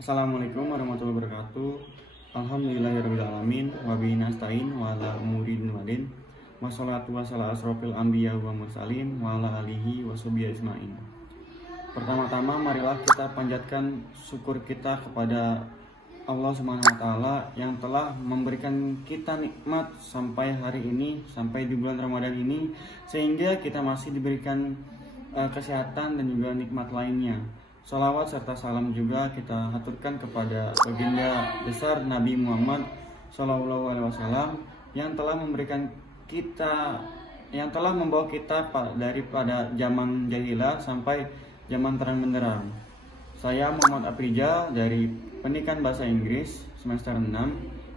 Assalamualaikum warahmatullahi wabarakatuh. Alhamdulillahirrahmanirrahim. Wabihi nasta'in wa ala umuri dinwadin. Wassalatu wassalamu asrofil anbiya wa mursalin wa ala alihi wa sahbihi ajmain. Pertama-tama marilah kita panjatkan syukur kita kepada Allah Subhanahu wa taala yang telah memberikan kita nikmat sampai hari ini, sampai di bulan Ramadan ini, sehingga kita masih diberikan kesehatan dan juga nikmat lainnya. Salawat serta salam juga kita haturkan kepada baginda besar Nabi Muhammad SAW yang telah memberikan kita, yang telah membawa kita daripada zaman jahilah sampai zaman terang benderang. Saya Muhammad Aprija dari Pendidikan Bahasa Inggris semester 6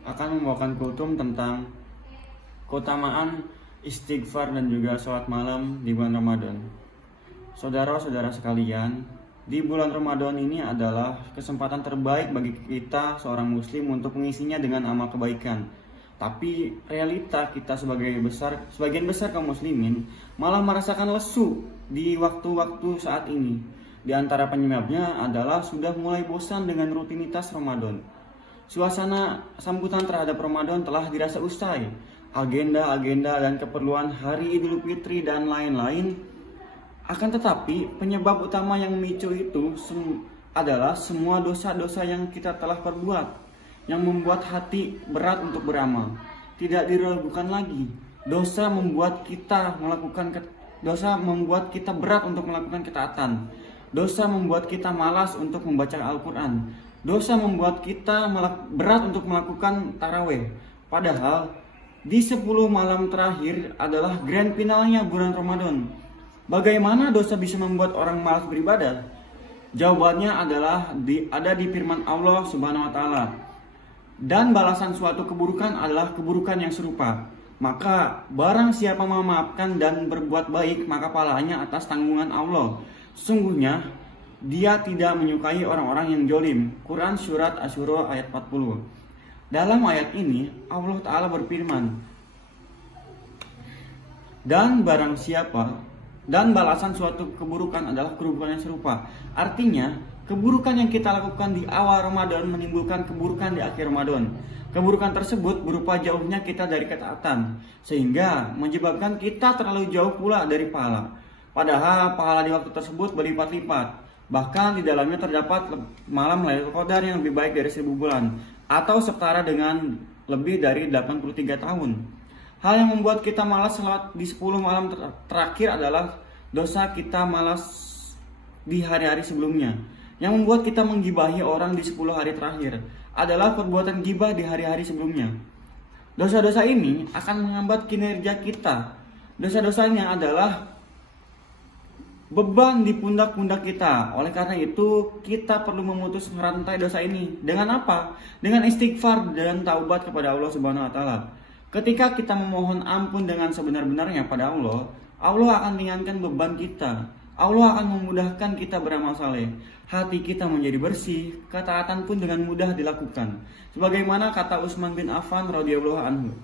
akan membawakan kultum tentang keutamaan istighfar dan juga sholat malam di bulan Ramadan. Saudara-saudara sekalian, di bulan Ramadan ini adalah kesempatan terbaik bagi kita seorang muslim untuk mengisinya dengan amal kebaikan. Tapi realita kita sebagian besar kaum muslimin malah merasakan lesu di waktu-waktu saat ini. Di antara penyebabnya adalah sudah mulai bosan dengan rutinitas Ramadan. Suasana sambutan terhadap Ramadan telah dirasa usai. Agenda-agenda dan keperluan hari Idul Fitri dan lain-lain. Akan tetapi, penyebab utama yang memicu itu adalah semua dosa-dosa yang kita telah perbuat, yang membuat hati berat untuk beramal. Tidak diragukan lagi, dosa membuat kita berat untuk melakukan ketaatan. Dosa membuat kita malas untuk membaca Al-Quran. Dosa membuat kita berat untuk melakukan taraweh. Padahal, di 10 malam terakhir adalah grand finalnya bulan Ramadan. Bagaimana dosa bisa membuat orang malas beribadah? Jawabannya adalah ada di firman Allah Subhanahu wa taala. Dan balasan suatu keburukan adalah keburukan yang serupa. Maka barang siapa memaafkan dan berbuat baik, maka pahalanya atas tanggungan Allah. Sesungguhnya dia tidak menyukai orang-orang yang zalim. Quran surat Asy-Syura ayat 40. Dalam ayat ini Allah taala berfirman, dan balasan suatu keburukan adalah keburukan yang serupa. Artinya, keburukan yang kita lakukan di awal Ramadan menimbulkan keburukan di akhir Ramadan. Keburukan tersebut berupa jauhnya kita dari ketaatan, sehingga menyebabkan kita terlalu jauh pula dari pahala. Padahal pahala di waktu tersebut berlipat-lipat. Bahkan di dalamnya terdapat malam Lailatul Qadar yang lebih baik dari 1000 bulan, atau setara dengan lebih dari 83 tahun. Hal yang membuat kita malas salat di 10 malam terakhir adalah dosa kita malas di hari-hari sebelumnya. Yang membuat kita menggibahi orang di 10 hari terakhir adalah perbuatan gibah di hari-hari sebelumnya. Dosa-dosa ini akan menghambat kinerja kita. Dosa-dosanya adalah beban di pundak-pundak kita. Oleh karena itu, kita perlu memutus rantai dosa ini. Dengan apa? Dengan istighfar dan taubat kepada Allah Subhanahu wa taala. Ketika kita memohon ampun dengan sebenar-benarnya pada Allah, Allah akan ringankan beban kita. Allah akan memudahkan kita beramal saleh. Hati kita menjadi bersih, ketaatan pun dengan mudah dilakukan. Sebagaimana kata Utsman bin Affan radhiyallahu anhu,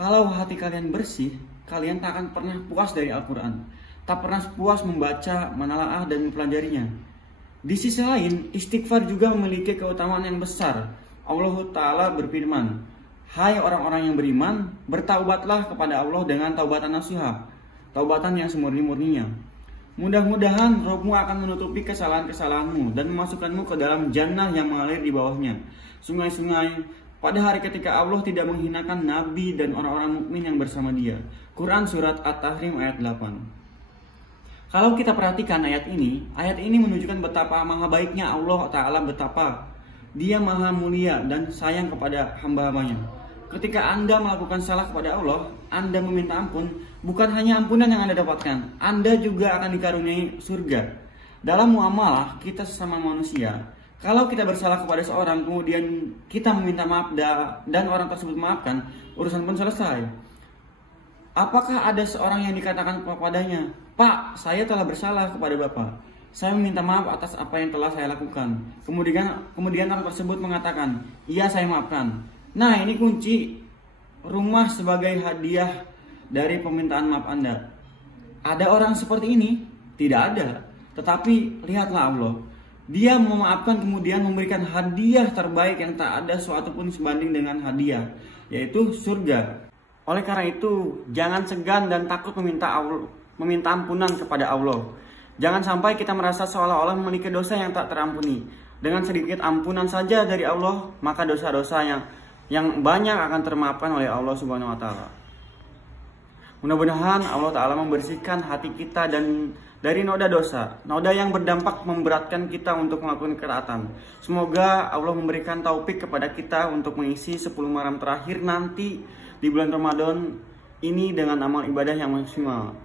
kalau hati kalian bersih, kalian tak akan pernah puas dari Al-Quran. Tak pernah puas membaca, menalaah, dan mempelajarinya. Di sisi lain, istighfar juga memiliki keutamaan yang besar. Allah Ta'ala berfirman, hai orang-orang yang beriman, bertaubatlah kepada Allah dengan taubatan nasuha, taubatan yang semurni-murninya. Mudah-mudahan rohmu akan menutupi kesalahan-kesalahanmu dan memasukkanmu ke dalam jannah yang mengalir di bawahnya sungai-sungai pada hari ketika Allah tidak menghinakan Nabi dan orang-orang mukmin yang bersama dia. Quran surat At-Tahrim ayat 8. Kalau kita perhatikan ayat ini menunjukkan betapa maha baiknya Allah Ta'ala, betapa Dia maha mulia dan sayang kepada hamba-hambanya. Ketika Anda melakukan salah kepada Allah, Anda meminta ampun, bukan hanya ampunan yang Anda dapatkan, Anda juga akan dikaruniai surga. Dalam muamalah kita sesama manusia, kalau kita bersalah kepada seorang, kemudian kita meminta maaf dan orang tersebut maafkan, urusan pun selesai. Apakah ada seorang yang dikatakan kepadanya, Pak, saya telah bersalah kepada Bapak, saya meminta maaf atas apa yang telah saya lakukan. Kemudian orang tersebut mengatakan, iya saya maafkan. Nah, ini kunci rumah sebagai hadiah dari permintaan maaf Anda. Ada orang seperti ini? Tidak ada. Tetapi lihatlah Allah. Dia memaafkan kemudian memberikan hadiah terbaik yang tak ada suatu pun sebanding dengan hadiah, yaitu surga. Oleh karena itu, jangan segan dan takut meminta ampunan kepada Allah. Jangan sampai kita merasa seolah-olah memiliki dosa yang tak terampuni. Dengan sedikit ampunan saja dari Allah, maka dosa-dosa yang banyak akan termaafkan oleh Allah Subhanahu wa taala. Mudah-mudahan Allah taala membersihkan hati kita dan dari noda dosa, noda yang berdampak memberatkan kita untuk melakukan ketaatan. Semoga Allah memberikan taufik kepada kita untuk mengisi 10 malam terakhir nanti di bulan Ramadan ini dengan amal ibadah yang maksimal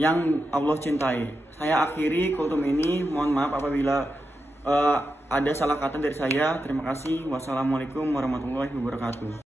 yang Allah cintai. Saya akhiri kultum ini, mohon maaf apabila ada salah kata dari saya. Terima kasih. Wassalamualaikum warahmatullahi wabarakatuh.